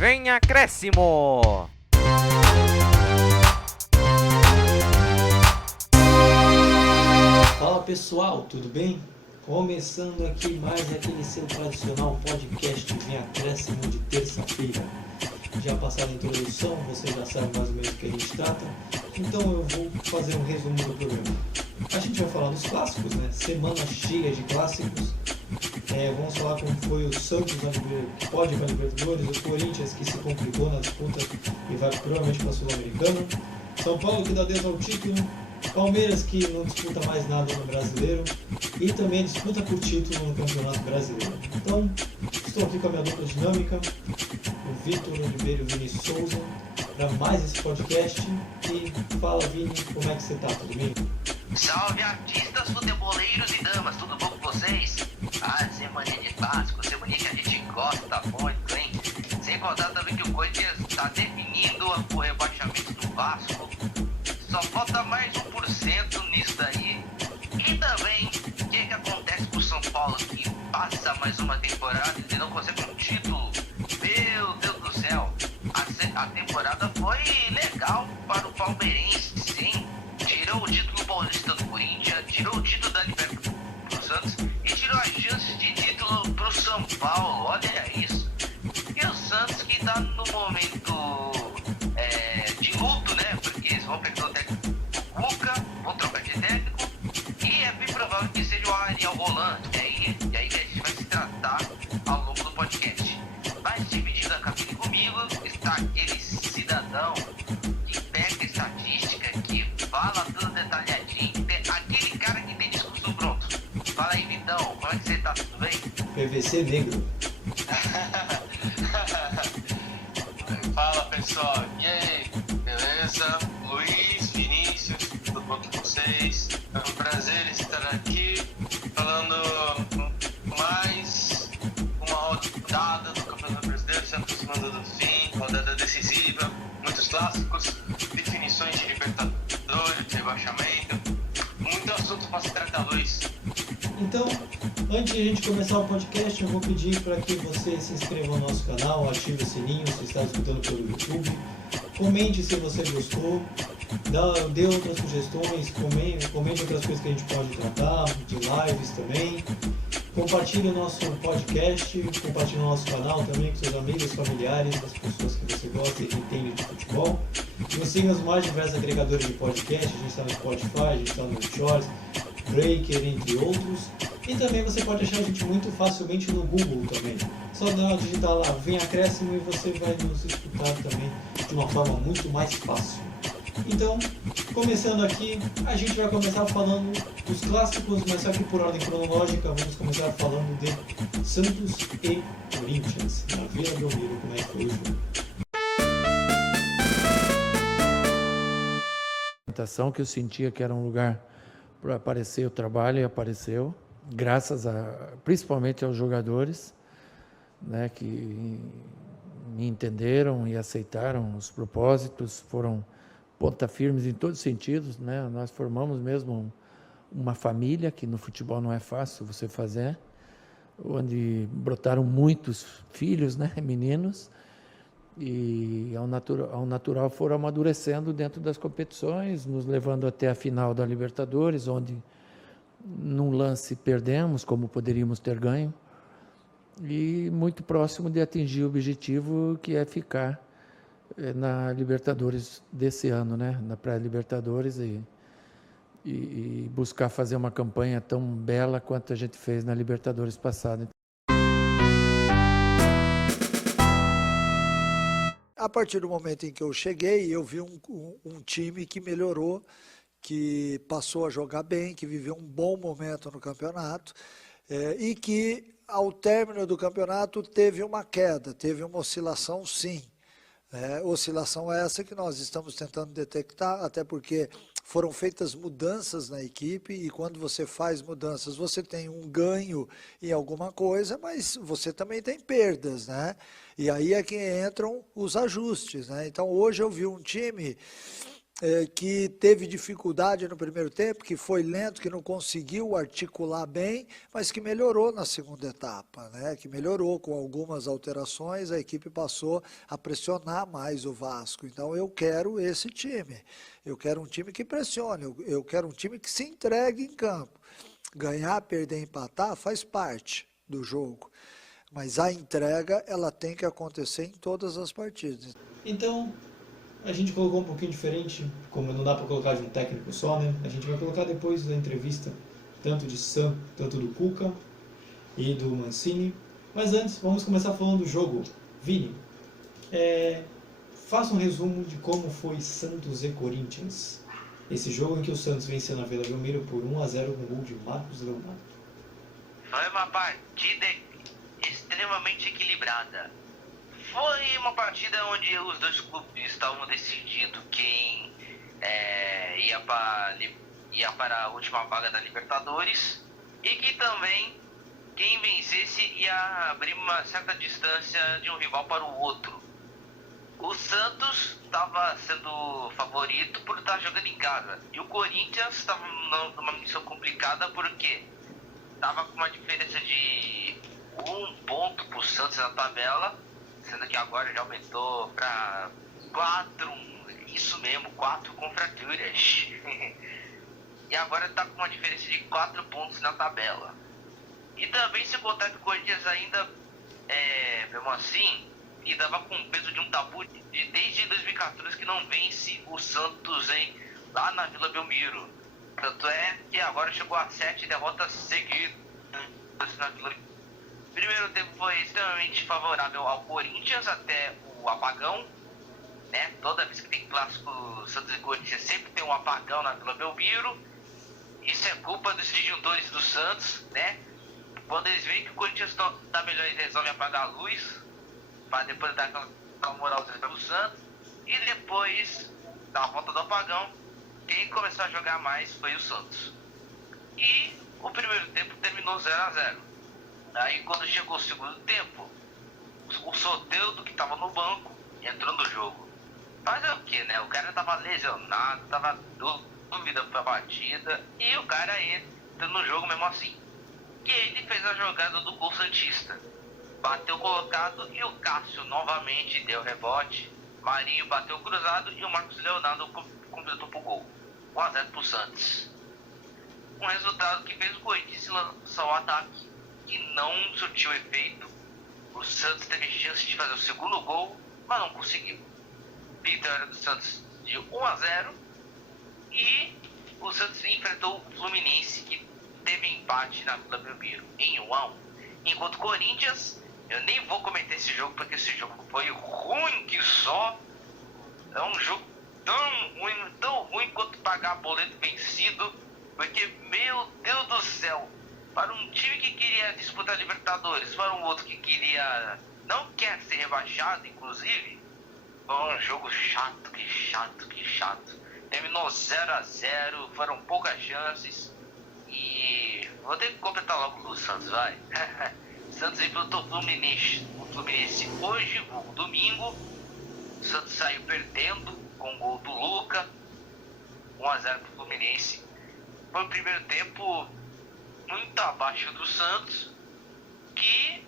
Vem acréscimo! Fala pessoal, tudo bem? Começando aqui mais aquele seu tradicional podcast Vem Acréscimo de terça-feira. Já passaram a introdução, vocês já sabem mais ou menos do que a gente trata, então eu vou fazer um resumo do programa. A gente vai falar dos clássicos, né? Semana cheia de clássicos. Vamos falar como foi o Santos que pode ir para a Libertadores, o Corinthians que se complicou na disputa e vai provavelmente para a Sul-Americana, São Paulo que dá adeus ao título, Palmeiras que não disputa mais nada no Brasileiro e também disputa por título no Campeonato Brasileiro. Então, estou aqui com a minha dupla dinâmica, o Vitor Oliveira e o Vini Souza, para mais esse podcast. E fala, Vini, como é que você tá? Tudo bem? Salve artistas, futeboleiros e damas, tudo bom com vocês? Semaninha de clássico, semaninha que a gente gosta muito, hein? Sem contar também que o Corinthians está definindo o rebaixamento do Vasco. Só falta mais 1% nisso daí. E também, o que acontece com o São Paulo, que passa mais uma temporada e não consegue um título? Meu Deus do céu, a temporada foi legal para o palmeirense, sim. Tirou o título paulista do Corinthians, tirou o título da Libertadores pro Santos e tirou as chances de título pro São Paulo, olha isso. E o Santos que tá no momento de luto, né? Porque eles vão perder o técnico Cuca, vão trocar de técnico e é bem provável que seja o Ariel Roland. E aí que a gente vai se tratar ao longo do podcast. Mas dividindo a cabine comigo está aquele cidadão que pega estatística, que fala tudo detalhadinho, aquele cara que tem discurso pronto. Fala aí, Vitão, como é que você tá? Tudo bem? PVC negro. Fala pessoal, e aí, beleza? Luiz, Vinícius, tudo bom com vocês? É um prazer estar aqui falando mais uma rodada do Campeonato Brasileiro, se aproximando do fim, rodada decisiva, muitos clássicos, definições de Libertadores, de rebaixamento, muito assunto para se tratar, Luiz. Então, antes de a gente começar o podcast, eu vou pedir para que você se inscreva no nosso canal, ative o sininho se está escutando pelo YouTube, comente se você gostou, dê outras sugestões, comente outras coisas que a gente pode tratar, de lives também. Compartilhe o nosso podcast, compartilhe o nosso canal também com seus amigos, familiares, as pessoas que você gosta e que entende de futebol. Nos siga nos mais diversos agregadores de podcast, a gente está no Spotify, a gente está no Shorts, Breaker, entre outros. E também você pode achar a gente muito facilmente no Google também. Só dá uma digitar lá, Vem Acréscimo, e você vai nos escutar também de uma forma muito mais fácil. Então, começando aqui, a gente vai começar falando dos clássicos, mas só que por ordem cronológica, vamos começar falando de Santos e Corinthians, na Vila Belmiro. Como é que foi o jogo? Que eu sentia que era um lugar para aparecer o trabalho, e apareceu, graças principalmente aos jogadores, né, que me entenderam e aceitaram os propósitos, foram ponta firmes em todos os sentidos, né? Nós formamos mesmo uma família, que no futebol não é fácil você fazer, onde brotaram muitos filhos, né, meninos, e ao natural foram amadurecendo dentro das competições, nos levando até a final da Libertadores, onde num lance perdemos, como poderíamos ter ganho, e muito próximo de atingir o objetivo, que é ficar na Libertadores desse ano, né? Na pré-Libertadores, e buscar fazer uma campanha tão bela quanto a gente fez na Libertadores passada. A partir do momento em que eu cheguei, eu vi um time que melhorou, que passou a jogar bem, que viveu um bom momento no campeonato, e que, ao término do campeonato, teve uma queda, teve uma oscilação, sim. Oscilação essa que nós estamos tentando detectar, até porque foram feitas mudanças na equipe, e quando você faz mudanças, você tem um ganho em alguma coisa, mas você também tem perdas, né? E aí é que entram os ajustes, né? Então hoje eu vi um time que teve dificuldade no primeiro tempo, que foi lento, que não conseguiu articular bem, mas que melhorou na segunda etapa, né? Que melhorou com algumas alterações, a equipe passou a pressionar mais o Vasco. Então eu quero esse time, eu quero um time que pressione, eu quero um time que se entregue em campo. Ganhar, perder, empatar faz parte do jogo, mas a entrega ela tem que acontecer em todas as partidas. Então, a gente colocou um pouquinho diferente, como não dá para colocar de um técnico só, né? A gente vai colocar depois da entrevista, tanto do Cuca e do Mancini. Mas antes, vamos começar falando do jogo. Vini, faça um resumo de como foi Santos e Corinthians. Esse jogo em que o Santos venceu na Vila Belmiro por 1-0 com gol de Marcos Leonardo. Foi uma partida extremamente equilibrada. Foi uma partida onde os dois clubes estavam decidindo quem ia para a última vaga da Libertadores e que também quem vencesse ia abrir uma certa distância de um rival para o outro. O Santos estava sendo favorito por estar jogando em casa e o Corinthians estava numa missão complicada porque estava com uma diferença de 1 ponto para o Santos na tabela, sendo que agora já aumentou para 4, isso mesmo, 4 com fraturas. E agora está com uma diferença de 4 pontos na tabela. E também se contar que o Corinthians ainda, mesmo assim, lidava com o peso de um tabu desde 2014 que não vence o Santos lá na Vila Belmiro. Tanto é que agora chegou a 7 derrotas seguidas na Vila Belmiro. O primeiro tempo foi extremamente favorável ao Corinthians até o apagão, né? Toda vez que tem clássico Santos e Corinthians sempre tem um apagão na Vila Belmiro. Isso é culpa dos disjuntores do Santos, né? Quando eles veem que o Corinthians tá melhor, eles resolvem apagar a luz para depois dar aquela moralzinha pro Santos. E depois da volta do apagão, quem começou a jogar mais foi o Santos. E o primeiro tempo terminou 0-0. Aí quando chegou o segundo tempo, o Soteldo que estava no banco entrou no jogo. Fazer o que, né? O cara tava lesionado, tava dúvida pra partida e o cara entra no jogo mesmo assim. E ele fez a jogada do gol santista. Bateu colocado e o Cássio novamente deu rebote. Marinho bateu cruzado e o Marcos Leonardo completou pro gol. 1-0 pro Santos. Um resultado que fez o Corinthians lançar o ataque e não surtiu efeito. O Santos teve chance de fazer o segundo gol, mas não conseguiu. Vitória do Santos de 1-0 e o Santos enfrentou o Fluminense que teve empate na Vila Belmiro em 1-1. Enquanto o Corinthians, eu nem vou comentar esse jogo porque esse jogo foi ruim que só. É um jogo tão ruim quanto pagar boleto vencido, porque meu Deus do céu, para um time que queria disputar Libertadores, para um outro que não quer ser rebaixado, inclusive, foi um jogo chato. Terminou 0-0, foram poucas chances e vou ter que completar logo do Santos, vai. Santos enfrentou o Fluminense hoje, domingo. O Santos saiu perdendo com o gol do Luca, 1-0 pro Fluminense. Foi o primeiro tempo muito abaixo do Santos, que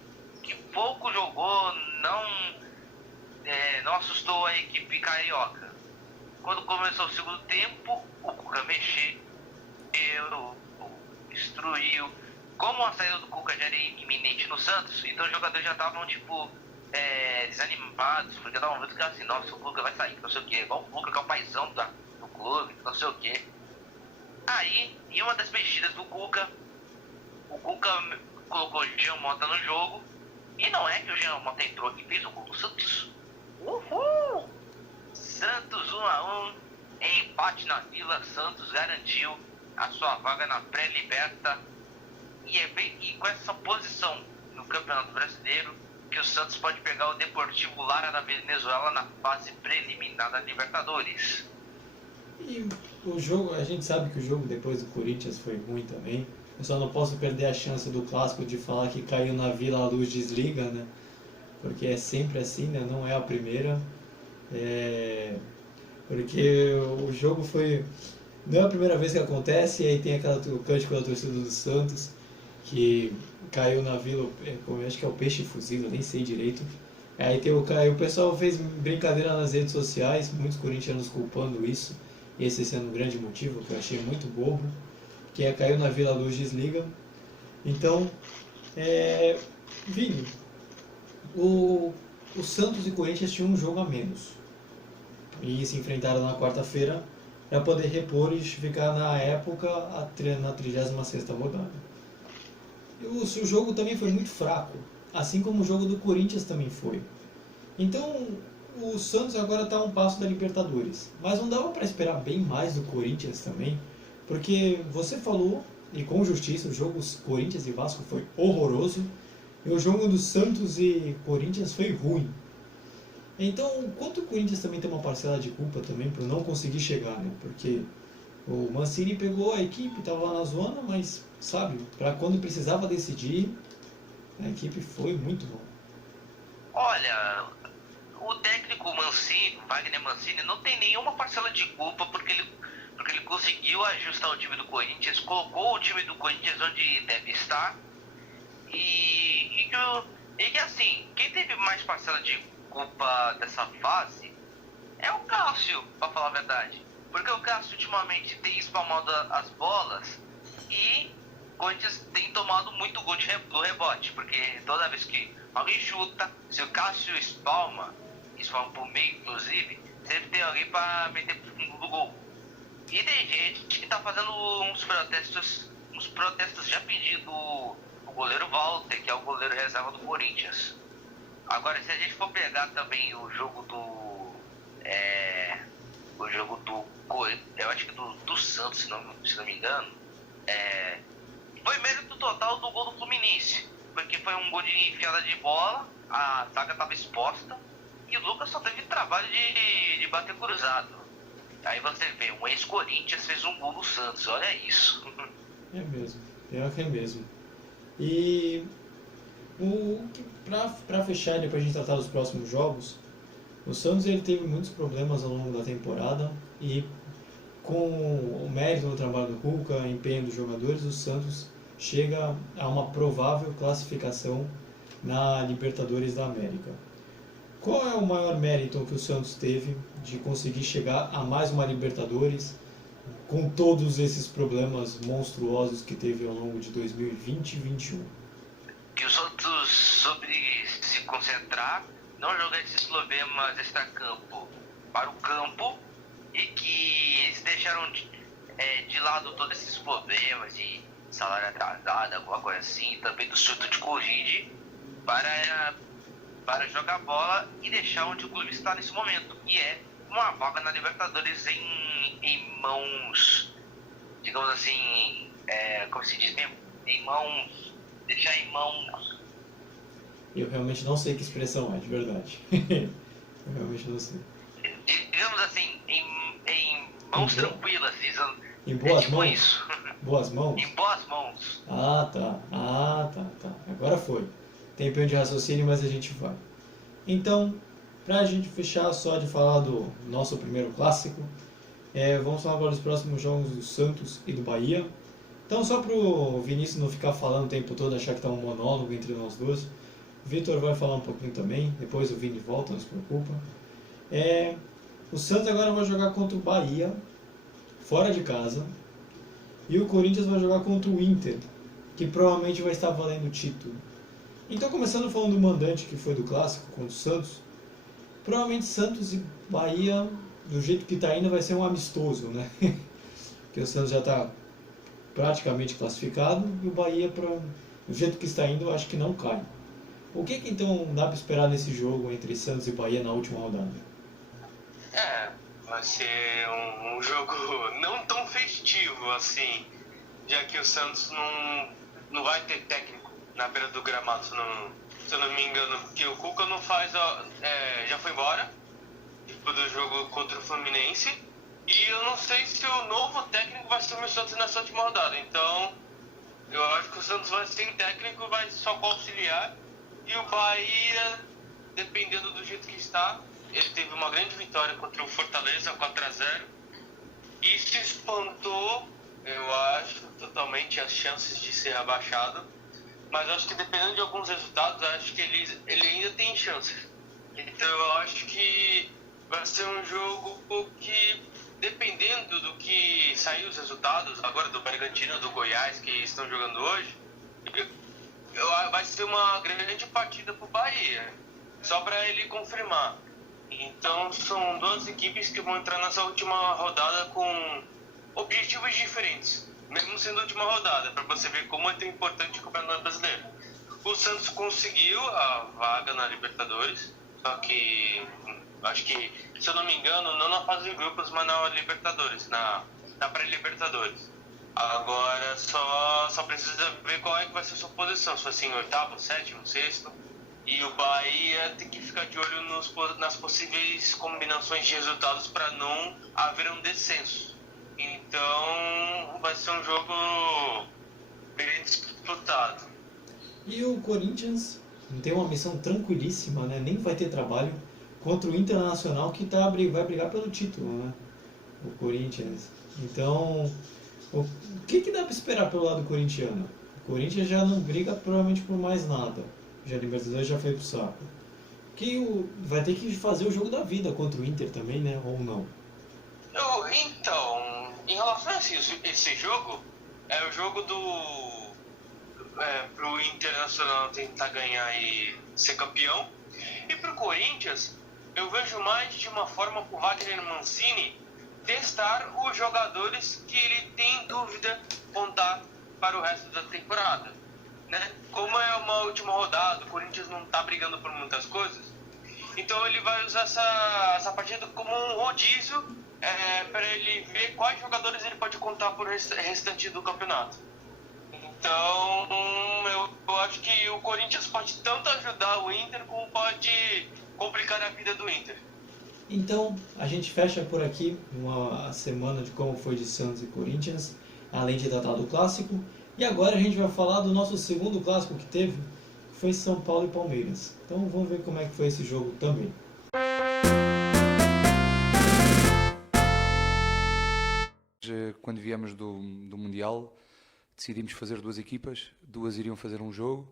pouco jogou, não assustou a equipe carioca. Quando começou o segundo tempo, o Cuca mexeu, destruiu. Como a saída do Cuca já era iminente no Santos, então os jogadores já estavam desanimados, porque estavam vendo que assim, nossa, o Cuca vai sair, não sei o que, igual o Cuca que é o paizão do clube, não sei o que. Aí, em uma das mexidas do Cuca, o Cuca colocou o Jean Mota no jogo, e não é que o Jean Mota entrou e fez o gol do Santos. Uhul! Santos 1-1, empate na Vila. Santos garantiu a sua vaga na pré-liberta e com essa posição no Campeonato Brasileiro que o Santos pode pegar o Deportivo Lara da Venezuela na fase preliminar da Libertadores. E o jogo, a gente sabe que o jogo depois do Corinthians foi ruim também. Eu só não posso perder a chance do clássico de falar que caiu na Vila a luz desliga, né? Porque é sempre assim, né? Não é a primeira. Porque o jogo foi... Não é a primeira vez que acontece, e aí tem o cântico da torcida do Santos, que caiu na Vila, eu acho que é o Peixe Fuzil, eu nem sei direito. Aí o pessoal fez brincadeira nas redes sociais, muitos corintianos culpando isso, esse sendo um grande motivo, que eu achei muito bobo, que caiu na Vila Luz desliga. Então, Vini, o Santos e o Corinthians tinham um jogo a menos, e se enfrentaram na quarta-feira para poder repor e ficar na época na 36ª rodada. O jogo também foi muito fraco, assim como o jogo do Corinthians também foi. Então, o Santos agora está a um passo da Libertadores, mas não dava para esperar bem mais do Corinthians também, porque você falou, e com justiça, o jogo Corinthians e Vasco foi horroroso, e o jogo do Santos e Corinthians foi ruim. Então, quanto o Corinthians também tem uma parcela de culpa também por não conseguir chegar, né? Porque o Mancini pegou a equipe, estava lá na zona, mas, sabe, para quando precisava decidir, a equipe foi muito boa. Olha, o técnico Mancini, Wagner Mancini, não tem nenhuma parcela de culpa porque ele conseguiu ajustar o time do Corinthians, colocou o time do Corinthians onde deve estar e que assim, quem teve mais parcela de culpa dessa fase é o Cássio, pra falar a verdade. Porque o Cássio ultimamente tem espalmado as bolas e o Corinthians tem tomado muito gol do rebote. Porque toda vez que alguém chuta, se o Cássio espalma por meio inclusive, sempre tem alguém pra meter pro fundo do gol. E tem gente que tá fazendo uns protestos já pedindo o goleiro Walter, que é o goleiro reserva do Corinthians. Agora, se a gente for pegar também o jogo eu acho que do Santos, se não me engano, foi mérito total do gol do Fluminense, porque foi um gol de enfiada de bola, a zaga estava exposta e o Lucas só teve trabalho de bater cruzado. Aí você vê, um ex-Corinthians fez um gol no Santos, olha isso. É mesmo, é mesmo. E para fechar, depois a gente tratar dos próximos jogos, o Santos ele teve muitos problemas ao longo da temporada e com o mérito do trabalho do Cuca, empenho dos jogadores, o Santos chega a uma provável classificação na Libertadores da América. Qual é o maior mérito que o Santos teve de conseguir chegar a mais uma Libertadores com todos esses problemas monstruosos que teve ao longo de 2020 e 2021? Que o Santos soube se concentrar, não jogar esses problemas extra-campo para o campo e que eles deixaram de lado todos esses problemas de salário atrasado, alguma coisa assim, também do surto de Covid para jogar bola e deixar onde o clube está nesse momento, que é uma vaga na Libertadores em mãos, digamos assim, como se diz mesmo, deixar em mãos. Eu realmente não sei que expressão é, de verdade. Eu realmente não sei. Digamos assim, em mãos tranquilas, em boas mãos? Isso. Boas mãos? Em boas mãos. Ah, tá. Agora foi. Tempinho de raciocínio, mas a gente vai. Então, pra gente fechar só de falar do nosso primeiro clássico, vamos falar agora dos próximos jogos do Santos e do Bahia. Então, só pro Vinícius não ficar falando o tempo todo, achar que tá um monólogo entre nós dois, o Vitor vai falar um pouquinho também, depois o Vini volta, não se preocupa. O Santos agora vai jogar contra o Bahia, fora de casa, e o Corinthians vai jogar contra o Inter, que provavelmente vai estar valendo o título. Então, começando falando do mandante que foi do clássico contra o Santos, provavelmente Santos e Bahia, do jeito que está indo, vai ser um amistoso, né? Porque o Santos já está praticamente classificado e o Bahia, do jeito que está indo, eu acho que não cai. O que então dá para esperar nesse jogo entre Santos e Bahia na última rodada? Vai ser um jogo não tão festivo assim, já que o Santos não vai ter técnico na beira do gramado, se eu não me engano, porque o Cuca não faz, já foi embora depois do jogo contra o Fluminense, e eu não sei se o novo técnico vai assumir o Santos nessa última rodada. Então eu acho que o Santos vai sem técnico, vai só com auxiliar, e o Bahia, dependendo do jeito que está, ele teve uma grande vitória contra o Fortaleza, 4-0, e se espantou, eu acho, totalmente as chances de ser rebaixado, mas acho que dependendo de alguns resultados, acho que ele ainda tem chances. Então eu acho que vai ser um jogo que, dependendo do que sair os resultados, agora do Bragantino, do Goiás, que estão jogando hoje, vai ser uma grande partida pro Bahia, só para ele confirmar. Então são duas equipes que vão entrar nessa última rodada com objetivos diferentes, mesmo sendo a última rodada, para você ver como é tão importante o Campeonato Brasileiro. O Santos conseguiu a vaga na Libertadores, só que acho que, se eu não me engano, não na fase de grupos, mas na Libertadores, na pré-Libertadores. Agora só precisa ver qual é que vai ser a sua posição, se vai ser em oitavo, sétimo, sexto. E o Bahia tem que ficar de olho nas possíveis combinações de resultados para não haver um descenso. Então vai ser um jogo bem disputado. E o Corinthians tem uma missão tranquilíssima, né? Nem vai ter trabalho contra o Internacional, que vai brigar pelo título, né? O Corinthians. Então, o que dá para esperar pelo lado corintiano? O Corinthians já não briga provavelmente por mais nada. Já a Libertadores já foi pro saco. Vai ter que fazer o jogo da vida contra o Inter também, né? Ou não? Então, em relação a esse jogo, é o jogo pro Internacional tentar ganhar e ser campeão. E pro Corinthians, eu vejo mais de uma forma pro Wagner Mancini testar os jogadores que ele tem dúvida contar para o resto da temporada, né? Como é uma última rodada, o Corinthians não está brigando por muitas coisas, então ele vai usar essa partida como um rodízio para ele ver quais jogadores ele pode contar por restante do campeonato. Então eu acho que o Corinthians pode tanto ajudar o Inter como pode complicar a vida do Inter. Então, a gente fecha por aqui uma semana de como foi de Santos e Corinthians, além de tratar do clássico. E agora a gente vai falar do nosso segundo clássico que teve, que foi São Paulo e Palmeiras. Então vamos ver como é que foi esse jogo também. Quando viemos do Mundial, decidimos fazer duas equipas, duas iriam fazer um jogo,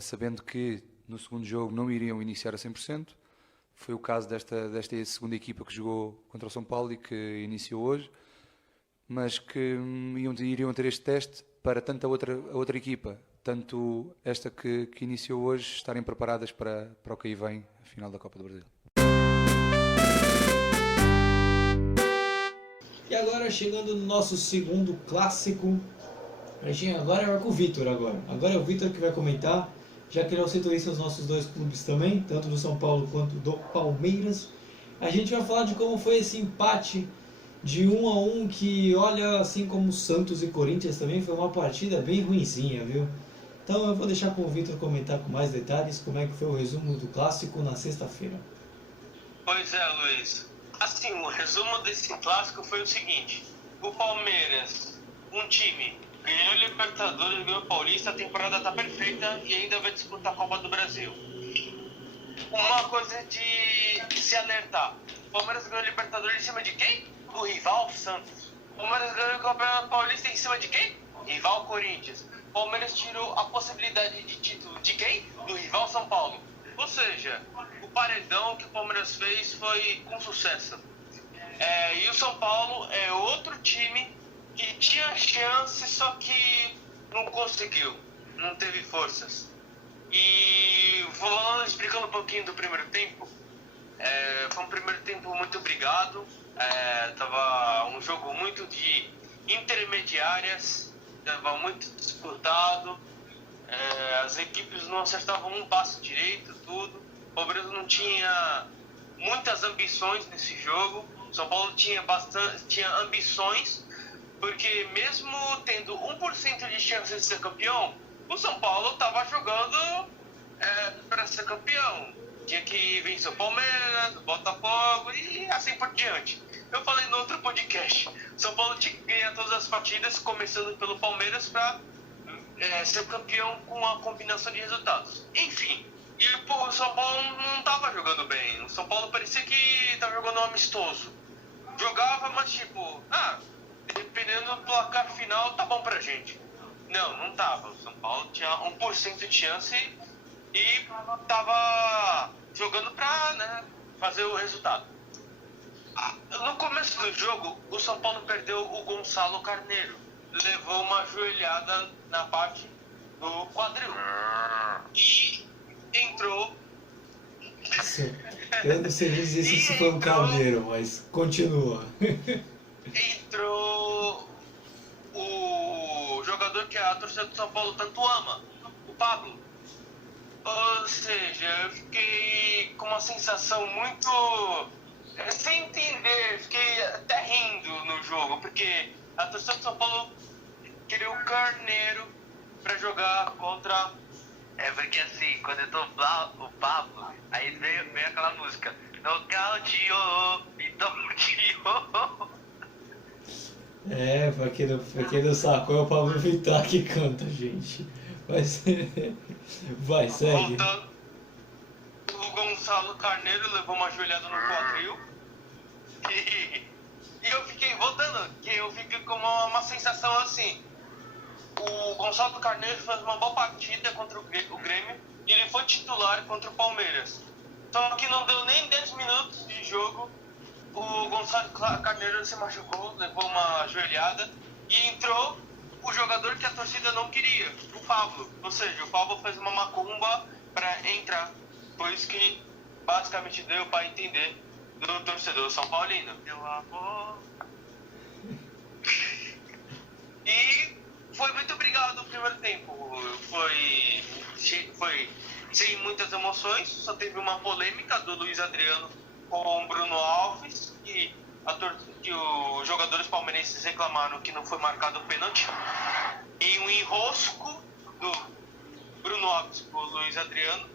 sabendo que no segundo jogo não iriam iniciar a 100%. Foi o caso desta segunda equipa que jogou contra o São Paulo e que iniciou hoje, mas que iriam ter este teste para tanto a outra equipa, tanto esta que iniciou hoje, estarem preparadas para o que aí vem, a final da Copa do Brasil. E agora, chegando no nosso segundo clássico, agora é com o Vitor agora. Agora é o Vitor que vai comentar, já que ele é o setorista dos nossos dois clubes também, tanto do São Paulo quanto do Palmeiras. A gente vai falar de como foi esse empate de 1-1, que, olha, assim como Santos e Corinthians também, foi uma partida bem ruinzinha, viu? Então eu vou deixar com o Vitor comentar com mais detalhes como é que foi o resumo do clássico na sexta-feira. Pois é, Luiz. Assim, o resumo desse clássico foi o seguinte: o Palmeiras, um time, ganhou o Libertadores, ganhou o Paulista, a temporada tá perfeita e ainda vai disputar a Copa do Brasil. Uma coisa de se alertar: o Palmeiras ganhou o Libertadores em cima de quem? Do rival Santos. O Palmeiras ganhou o Campeonato Paulista em cima de quem? Rival Corinthians. O Palmeiras tirou a possibilidade de título de quem? Do rival São Paulo. Ou seja, o paredão que o Palmeiras fez foi com sucesso. E o São Paulo é outro time que tinha chance, só que não conseguiu, não teve forças. E explicando um pouquinho do primeiro tempo, foi um primeiro tempo muito brigado, tava um jogo muito de intermediárias, tava muito disputado, as equipes não acertavam um passo direito, tudo. O Palmeiras não tinha muitas ambições nesse jogo, o São Paulo tinha ambições, porque mesmo tendo 1% de chance de ser campeão, o São Paulo estava jogando para ser campeão. Tinha que vencer o Palmeiras, o Botafogo e assim por diante. Eu falei no outro podcast, o São Paulo tinha que ganhar todas as partidas, começando pelo Palmeiras, para ser campeão com a combinação de resultados. Enfim, E pô, o São Paulo não tava jogando bem. O São Paulo parecia que tava jogando um amistoso. Jogava, mas tipo, dependendo do placar final, tá bom pra gente. Não tava. O São Paulo tinha 1% de chance e tava jogando pra, né, fazer o resultado. No começo do jogo, o São Paulo perdeu o Gonçalo Carneiro. Levou uma joelhada na parte do quadril. E entrou. Eu não sei dizer se isso foi um carneiro, mas continua. Entrou o jogador que a torcida do São Paulo tanto ama, o Pablo. Ou seja, eu fiquei com uma sensação muito sem entender, fiquei até rindo no jogo, porque a torcida do São Paulo queria o Carneiro pra jogar contra. É porque assim, quando eu tô o Pablo, aí veio aquela música. Nocauteou, me nocauteou. Pra quem não sacou, é o Pablo Vittar que canta, gente. Mas, vai, segue. Voltando, o Gonçalo Carneiro levou uma joelhada no quadril. E eu fiquei voltando, que eu fiquei com uma sensação assim. O Gonçalo Carneiro fez uma boa partida contra o Grêmio e ele foi titular contra o Palmeiras. Só que não deu nem 10 minutos de jogo, o Gonçalo Carneiro se machucou, levou uma joelhada e entrou o jogador que a torcida não queria, o Pablo. Ou seja, o Pablo fez uma macumba para entrar. Por isso que basicamente deu para entender do torcedor São Paulino. Meu amor. E foi muito obrigado no primeiro tempo. Foi sem muitas emoções, só teve uma polêmica do Luiz Adriano com o Bruno Alves, que os jogadores palmeirenses reclamaram que não foi marcado o pênalti, e um enrosco do Bruno Alves com o Luiz Adriano.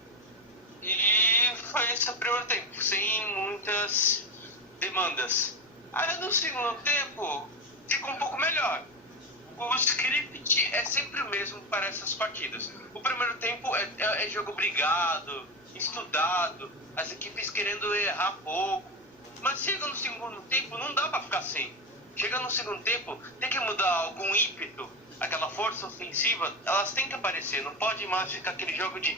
E foi esse o primeiro tempo, sem muitas demandas. Aí no segundo tempo ficou um pouco melhor. O script é sempre o mesmo para essas partidas. O primeiro tempo é jogo brigado, estudado, as equipes querendo errar pouco. Mas chega no segundo tempo, não dá para ficar assim. Chega no segundo tempo, tem que mudar algum ímpeto. Aquela força ofensiva, elas têm que aparecer. Não pode mais ficar aquele jogo de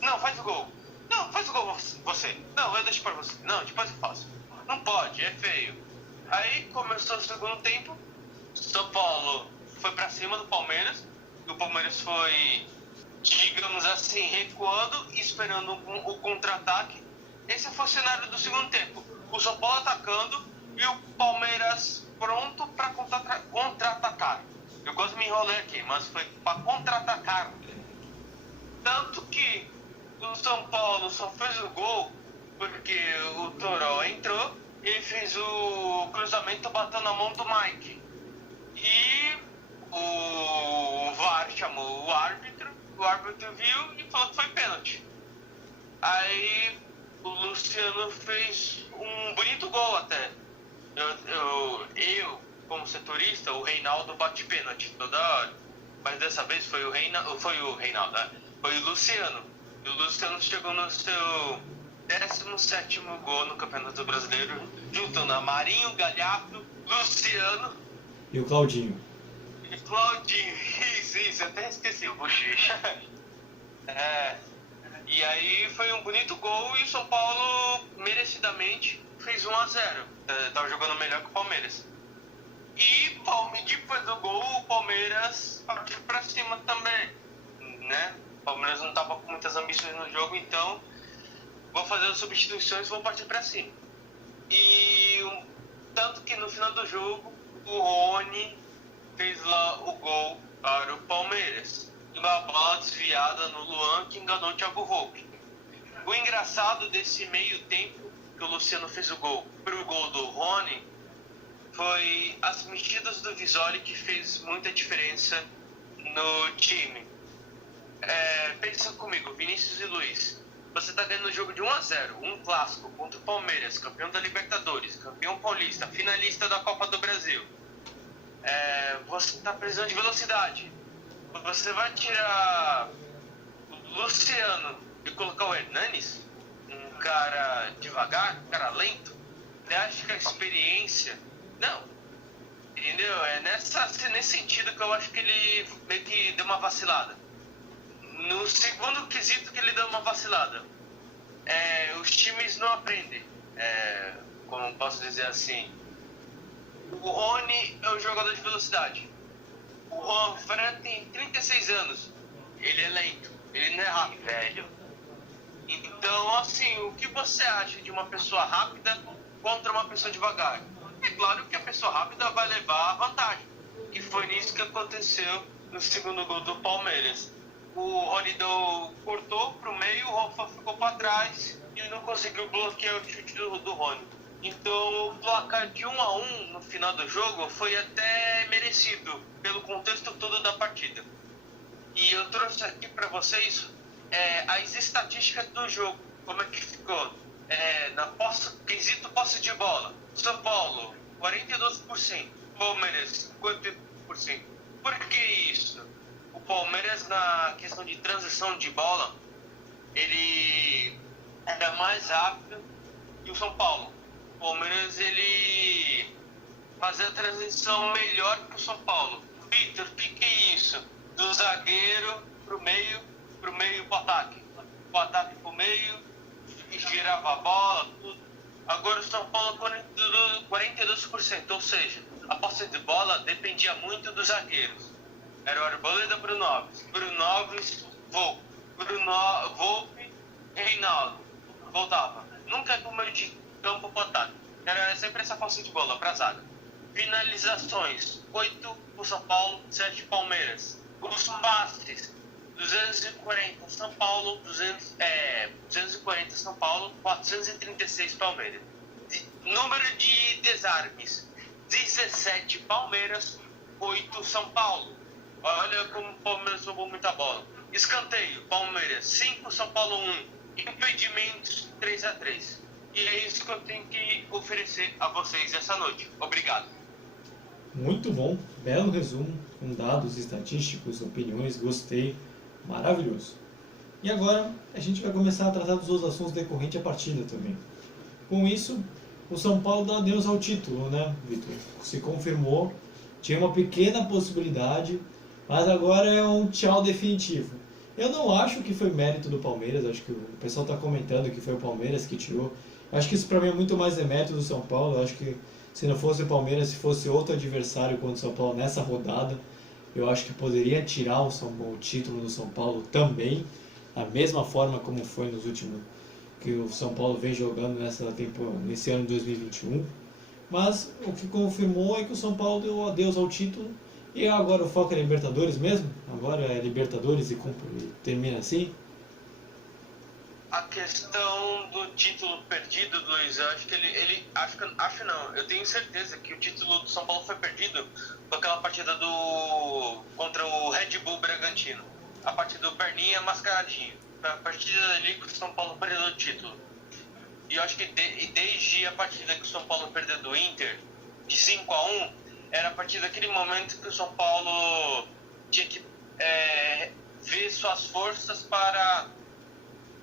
não, faz o gol. Não, faz o gol você. Não, eu deixo para você. Não, depois eu faço. Não pode, é feio. Aí começou o segundo tempo, São Paulo foi pra cima do Palmeiras. E o Palmeiras foi, digamos assim, recuando e esperando o contra-ataque. Esse foi o cenário do segundo tempo. O São Paulo atacando e o Palmeiras pronto para contra-atacar. Eu quase me enrolei aqui, mas foi para contra-atacar. Tanto que o São Paulo só fez o gol porque o Toró entrou e ele fez o cruzamento batendo na mão do Mike. E o VAR chamou o árbitro viu e falou que foi pênalti. Aí o Luciano fez um bonito gol até. Eu como setorista, o Reinaldo bate pênalti toda hora. Mas dessa vez foi o Reinaldo, foi o Luciano. E o Luciano chegou no seu 17º gol no Campeonato Brasileiro, juntando a Marinho, Galhardo, Luciano e o Claudinho. E Claudinho, isso, eu até esqueci o bochecha. E aí foi um bonito gol e o São Paulo merecidamente fez 1-0. Tava jogando melhor que o Palmeiras. E depois do gol o Palmeiras partiu pra cima também, né? O Palmeiras não tava com muitas ambições no jogo, então vou fazer as substituições e vou partir pra cima. E tanto que no final do jogo o Rony fez lá o gol para o Palmeiras. Uma bola desviada no Luan que enganou o Thiago Volpi. O engraçado desse meio tempo que o Luciano fez o gol pro gol do Rony foi as mexidas do Visoli que fez muita diferença no time. Pensa comigo, Vinícius e Luiz. Você tá ganhando o jogo de 1-0, um clássico contra o Palmeiras, campeão da Libertadores, campeão paulista, finalista da Copa do Brasil. Você tá precisando de velocidade. Você vai tirar o Luciano de colocar o Hernanes, um cara devagar, um cara lento? Você acha que a experiência... Não. Entendeu? É nesse sentido que eu acho que ele meio que deu uma vacilada. No segundo quesito que ele deu uma vacilada, os times não aprendem. Como posso dizer assim, o Rony é um jogador de velocidade. O Juan Fran tem 36 anos. Ele é lento, ele não é rápido. Velho. Então, assim, o que você acha de uma pessoa rápida contra uma pessoa devagar? É claro que a pessoa rápida vai levar a vantagem. E foi nisso que aconteceu no segundo gol do Palmeiras. O Ronaldo cortou para o meio, o Rafa ficou para trás e não conseguiu bloquear o chute do Rony. Então o placar de 1-1 no final do jogo foi até merecido pelo contexto todo da partida. E eu trouxe aqui para vocês as estatísticas do jogo, como é que ficou. Quesito posse de bola, São Paulo 42%, Palmeiras 50%. Por que isso? O Palmeiras, na questão de transição de bola, ele era mais rápido que o São Paulo. O Palmeiras, ele fazia a transição melhor que o São Paulo. Vitor, o que é isso? Do zagueiro pro meio pro ataque. O ataque pro meio, e girava a bola, tudo. Agora o São Paulo 42%, ou seja, a posse de bola dependia muito dos zagueiros. Era o Arboleda, Bruno Alves, Volpe, Reinaldo. Voltava. Nunca do meio de campo para ataque. Era sempre essa posse de bola para zaga. Finalizações, 8 para São Paulo, 7 Palmeiras. Os passes, 240 São Paulo, 240 São Paulo, 436 Palmeiras. Número de desarmes, 17 Palmeiras, 8 São Paulo. Olha como o Palmeiras roubou muita bola. Escanteio, Palmeiras 5, São Paulo 1. Impedimentos 3-3. E é isso que eu tenho que oferecer a vocês essa noite. Obrigado. Muito bom, belo resumo, com dados estatísticos, opiniões, gostei, maravilhoso. E agora a gente vai começar a tratar dos outros assuntos decorrentes à partida também. Com isso, o São Paulo dá adeus ao título, né, Vitor? Se confirmou, tinha uma pequena possibilidade, mas agora é um tchau definitivo. Eu não acho que foi mérito do Palmeiras, acho que o pessoal está comentando que foi o Palmeiras que tirou. Acho que isso para mim é muito mais demérito do São Paulo. Eu acho que se não fosse o Palmeiras, se fosse outro adversário contra o São Paulo nessa rodada, eu acho que poderia tirar o título do São Paulo também, da mesma forma como foi nos últimos que o São Paulo vem jogando nesse ano de 2021. Mas o que confirmou é que o São Paulo deu adeus ao título. E agora o foco é Libertadores mesmo? Agora é Libertadores e termina assim? A questão do título perdido, Luiz, eu acho que acho não, eu tenho certeza que o título do São Paulo foi perdido com aquela partida contra o Red Bull Bragantino. A partida do Perninha mascaradinho. Foi a partida ali que o São Paulo perdeu o título. E eu acho que desde a partida que o São Paulo perdeu do Inter, de 5-1, era a partir daquele momento que o São Paulo tinha que ver suas forças para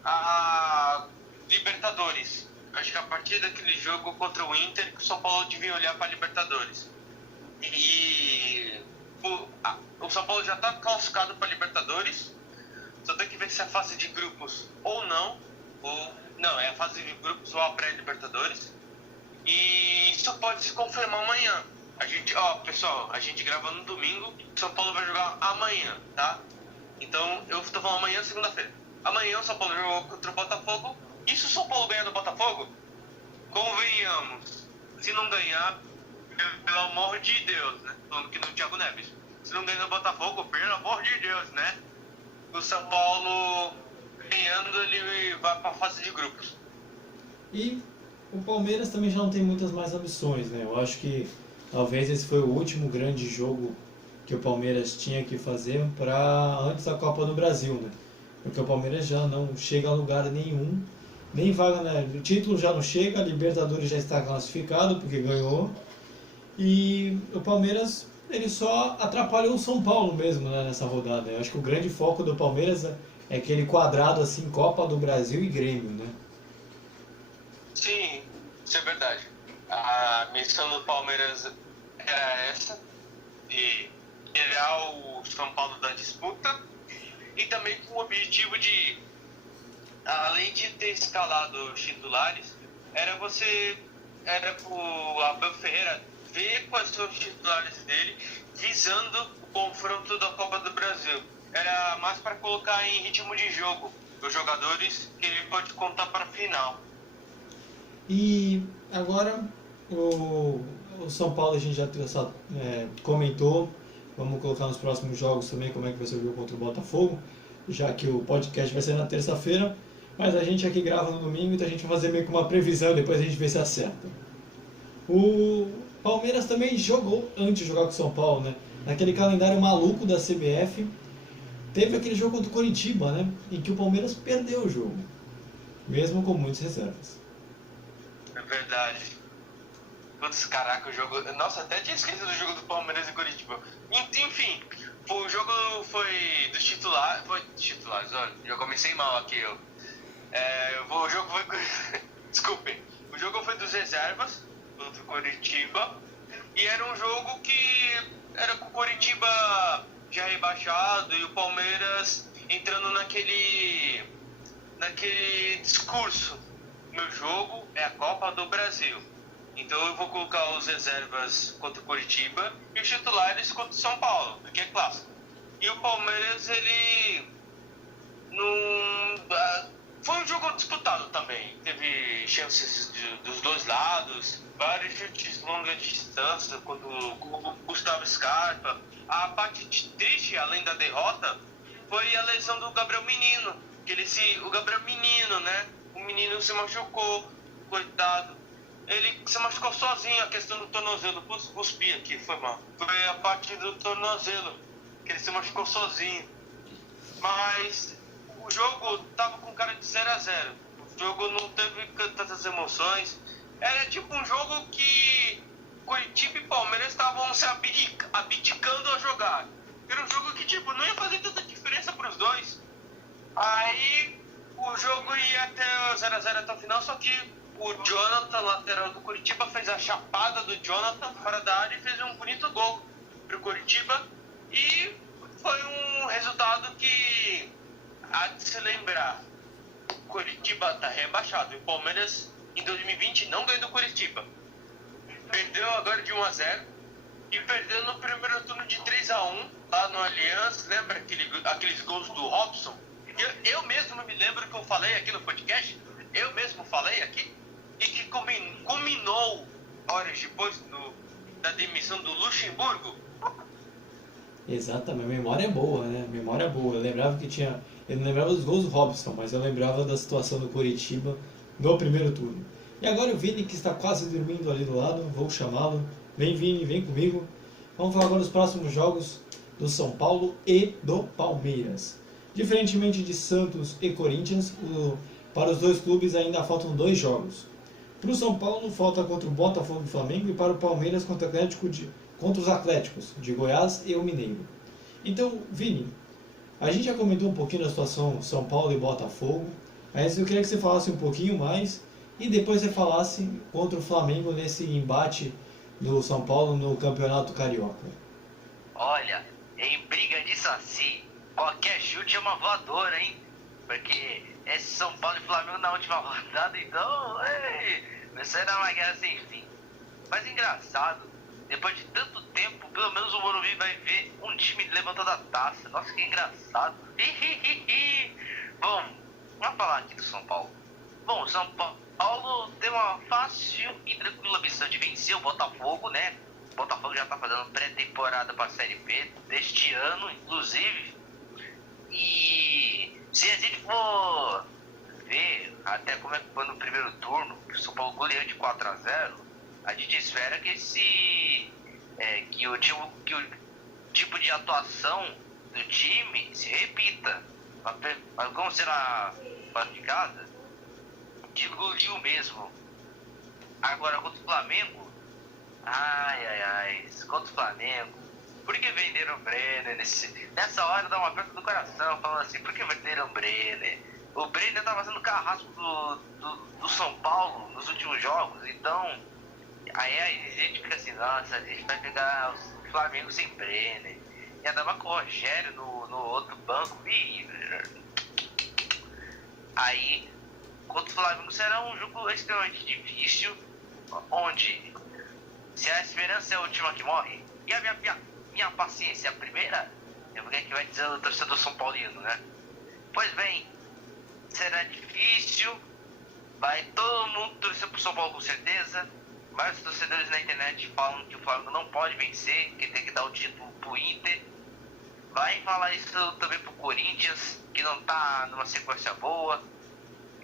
a Libertadores. Acho que a partir daquele jogo contra o Inter que o São Paulo devia olhar para a Libertadores. E o São Paulo já está classificado para a Libertadores, só tem que ver se é a fase de grupos ou não. Não, é a fase de grupos ou a pré-Libertadores. E isso pode se confirmar amanhã. Pessoal, a gente grava no domingo, o São Paulo vai jogar amanhã, tá? Então, eu tô falando amanhã, segunda-feira. Amanhã o São Paulo jogou contra o Botafogo. E se o São Paulo ganhar do Botafogo, convenhamos, se não ganhar, pelo amor de Deus, né? Falando que no Thiago Neves. Se não ganhar do Botafogo, pelo amor de Deus, né? O São Paulo ganhando, ele vai pra fase de grupos. E o Palmeiras também já não tem muitas mais ambições, né? Eu acho que talvez esse foi o último grande jogo que o Palmeiras tinha que fazer para antes da Copa do Brasil, né? Porque o Palmeiras já não chega a lugar nenhum, nem vaga, né? O título já não chega, a Libertadores já está classificado porque ganhou. E o Palmeiras, ele só atrapalhou o São Paulo mesmo, né, nessa rodada. Eu acho que o grande foco do Palmeiras é aquele quadrado assim, Copa do Brasil e Grêmio, né? Sim, isso é verdade. A missão do Palmeiras era essa, de tirar o São Paulo da disputa, e também com o objetivo de, além de ter escalado os titulares, era pro Abel Ferreira ver quais são os titulares dele, visando o confronto da Copa do Brasil. Era mais para colocar em ritmo de jogo os jogadores que ele pode contar para a final. E agora o São Paulo a gente já comentou. Vamos colocar nos próximos jogos também como é que vai ser o jogo contra o Botafogo, já que o podcast vai ser na terça-feira, mas a gente aqui grava no domingo, então a gente vai fazer meio que uma previsão, depois a gente vê se acerta. O Palmeiras também jogou antes de jogar com o São Paulo, né? Naquele calendário maluco da CBF, teve aquele jogo contra o Coritiba, né? Em que o Palmeiras perdeu o jogo, mesmo com muitas reservas. É verdade. Putz, caraca, o jogo... Nossa, até tinha esquecido do jogo do Palmeiras e Coritiba. Enfim, o jogo foi dos titulares... Foi dos titulares, olha, já comecei mal aqui, eu. O jogo foi... Desculpem. O jogo foi dos reservas, contra o Coritiba. E era um jogo que era com o Coritiba já rebaixado e o Palmeiras entrando naquele discurso. Meu jogo é a Copa do Brasil. Então eu vou colocar os reservas contra o Coritiba e os titulares contra o São Paulo, porque é clássico. E o Palmeiras, ele foi um jogo disputado também. Teve chances dos dois lados, vários chutes longa distância, quando o Gustavo Scarpa. A parte triste, além da derrota, foi a lesão do Gabriel Menino. O Gabriel Menino, né? O menino se machucou, coitado. Ele se machucou sozinho, a questão do tornozelo. Cuspi aqui, foi mal. Foi a parte do tornozelo, que ele se machucou sozinho. Mas o jogo tava com cara de 0-0. O jogo não teve tantas emoções. Era tipo um jogo que Curitiba e Palmeiras estavam se abdicando a jogar. Era um jogo que tipo não ia fazer tanta diferença para os dois. Aí o jogo ia até 0-0 até o final, só que o Jonathan, lateral do Curitiba, fez a chapada do Jonathan fora da área e fez um bonito gol pro Curitiba. E foi um resultado que há de se lembrar. O Curitiba tá rebaixado e o Palmeiras em 2020 não ganhou do Curitiba. Perdeu agora de 1-0 e perdeu no primeiro turno de 3-1 lá no Allianz. Lembra aqueles gols do Robson? Eu mesmo não me lembro que eu falei aqui no podcast. Eu mesmo falei aqui. E que culminou horas depois da demissão do Luxemburgo. Exatamente, a memória é boa, né? Memória é boa. Eu não lembrava dos gols do Robson, mas eu lembrava da situação do Coritiba no primeiro turno. E agora o Vini, que está quase dormindo ali do lado, vou chamá-lo. Vem, Vini, vem comigo. Vamos falar agora dos próximos jogos do São Paulo e do Palmeiras. Diferentemente de Santos e Corinthians, para os dois clubes ainda faltam 2 jogos. Para o São Paulo falta contra o Botafogo e Flamengo, e para o Palmeiras contra os Atléticos de Goiás e o Mineiro. Então, Vini, a gente já comentou um pouquinho da situação São Paulo e Botafogo, mas eu queria que você falasse um pouquinho mais e depois você falasse contra o Flamengo nesse embate do São Paulo no Campeonato Carioca. Olha, em briga de saci, qualquer chute é uma voadora, hein? Porque esse São Paulo e Flamengo na última rodada, então, vai ser uma guerra sem fim. Mas engraçado, depois de tanto tempo, pelo menos o Morumbi vai ver um time levantando a taça. Nossa, que engraçado. Bom, vamos falar aqui do São Paulo. Bom, o São Paulo tem uma fácil e tranquila missão de vencer o Botafogo, né? O Botafogo já tá fazendo pré-temporada pra Série B deste ano, inclusive. E se a gente for ver até como é que foi no primeiro turno, que o São Paulo goleou de 4-0, a gente espera que que o tipo de atuação do time se repita. Mas como será fora de casa, engoliu mesmo. Agora contra o Flamengo, contra o Flamengo, por que venderam o Brenner? Nessa hora dá uma aperto do coração, falando assim, por que venderam o Brenner? O Brenner tá fazendo carrasco do São Paulo nos últimos jogos, então aí a gente fica assim, nossa, a gente vai pegar o Flamengo sem Brenner. E andava com o Rogério no outro banco. Aí, contra o Flamengo será um jogo extremamente difícil, onde se a esperança é a última que morre, e a minha paciência é a primeira, eu vou ver que vai dizer o torcedor São Paulino, né? Pois bem, será difícil, vai todo mundo torcer pro São Paulo com certeza. Vários torcedores na internet falam que o Flamengo não pode vencer, que tem que dar o título pro Inter. Vai falar isso também pro Corinthians, que não tá numa sequência boa.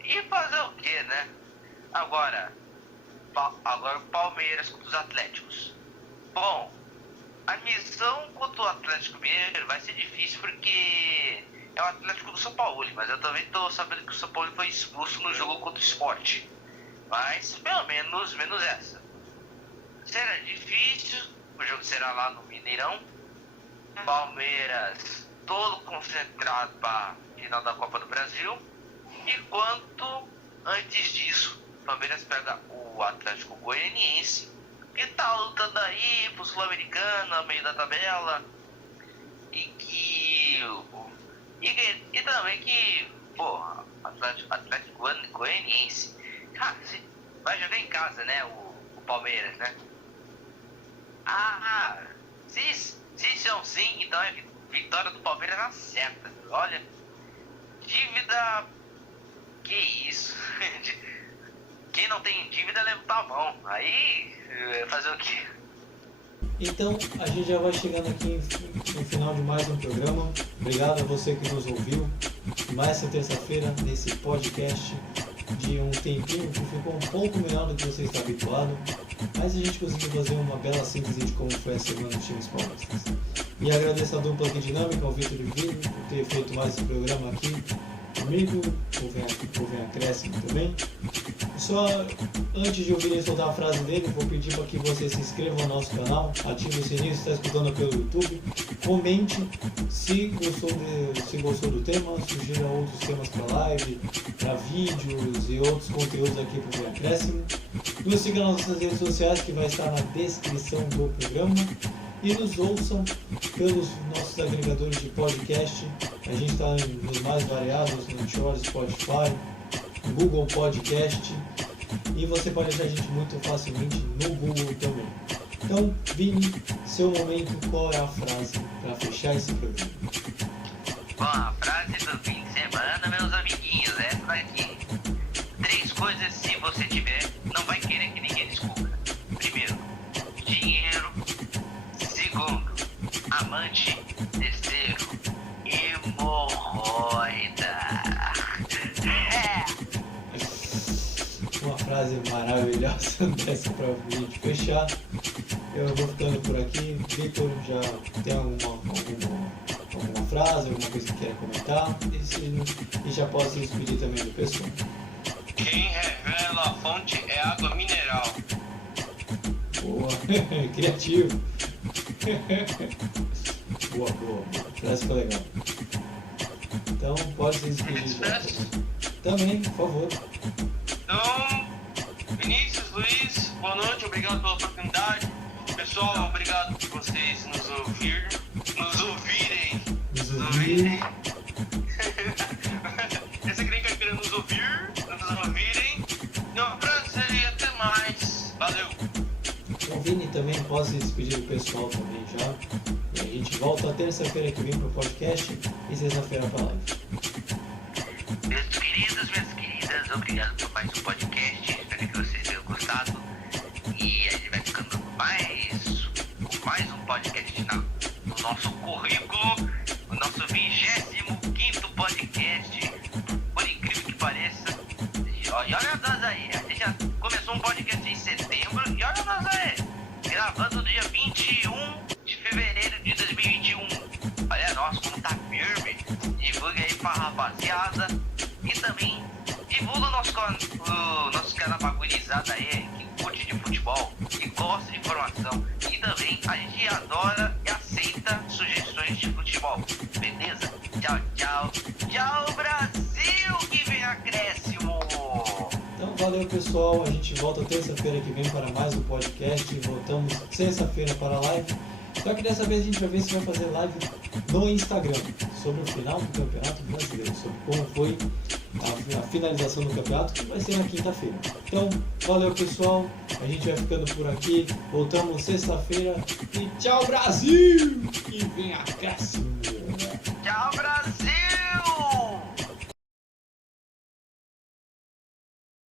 E fazer o quê, né? Agora o Palmeiras contra os Atléticos. Bom, a missão contra o Atlético Mineiro vai ser difícil porque é o Atlético do São Paulo, mas eu também tô sabendo que o São Paulo foi expulso no jogo contra o Sport. Mas pelo menos essa. Será difícil, o jogo será lá no Mineirão. Palmeiras todo concentrado para final da Copa do Brasil. Enquanto antes disso, Palmeiras pega o Atlético Goianiense, que tá lutando aí pro Sul-Americano, no meio da tabela. E também que, porra, Atlético Goianiense. Vai jogar em casa, né? O Palmeiras, né? Se são sim, então é vitória do Palmeiras na certa. Olha, dívida. Que isso? Quem não tem dívida levanta a mão. Aí, fazer o quê? Então, a gente já vai chegando aqui no final de mais um programa. Obrigado a você que nos ouviu. Mais essa terça-feira, nesse podcast de um tempinho que ficou um pouco melhor do que você está habituado, mas a gente conseguiu fazer uma bela síntese de como foi a semana dos times paulistas. E agradeço a dupla aqui dinâmica, ao Vitor e Vini, por ter feito mais esse programa aqui comigo, por Vem Acréscimo também. Só antes de ouvir ele soltar a frase dele, vou pedir para que você se inscreva no nosso canal, ative o sininho se está escutando pelo YouTube, comente se gostou do tema, sugira outros temas para live, para vídeos e outros conteúdos aqui para o Vem Acréscimo. Nos siga nas nossas redes sociais, que vai estar na descrição do programa. E nos ouçam pelos nossos agregadores de podcast. A gente está nos mais variados, no Anchor, Spotify, Google Podcast. E você pode achar a gente muito facilmente no Google também. Então, Vini, seu momento, qual é a frase para fechar esse programa? Bom, a frase do fim de semana, meus amiguinhos, essa daqui. 3 coisas, se você tiver, não vai querer que ninguém descubra. Primeiro, dinheiro. Segundo, amante. Terceiro, hemorroida. Uma frase maravilhosa dessa pra gente fechar. Eu vou ficando por aqui. Vitor, já tem alguma frase, alguma coisa que quer comentar? E já posso se despedir também do pessoal. Quem revela a fonte é água mineral. Boa, criativo. Boa. Frase foi legal. Então pode se despedir já. Também, por favor. Então, Vinícius, Luiz, boa noite, obrigado pela oportunidade. Pessoal, obrigado por vocês nos ouvirem. Essa gringa querendo nos ouvirem. É um prazer e até mais. Valeu. O Vini também pode se despedir do pessoal também já. E a gente volta terça-feira que vem pro podcast e sexta-feira pra live. Meus queridos, minhas queridas, obrigado por mais um podcast. Espero que vocês tenham gostado. E a gente vai ficando com mais um podcast no nosso currículo. O nosso 25º podcast. Por incrível que pareça. E olha nós aí. A gente já começou um podcast em setembro. E olha nós aí. Gravando no dia 21 de fevereiro de 2021. Olha nós como tá firme. Divulga aí pra rapaziada. E também divulga o nosso canal pra gurizada aí, que curte de futebol, que gosta de informação. E também a gente adora e aceita pessoal, a gente volta terça-feira que vem para mais um podcast. Voltamos sexta-feira para a live. Só que dessa vez a gente vai ver se vai fazer live no Instagram sobre o final do Campeonato Brasileiro, sobre como foi a finalização do campeonato, que vai ser na quinta-feira. Então, valeu pessoal, a gente vai ficando por aqui, voltamos sexta-feira e tchau Brasil! E vem acréscimo!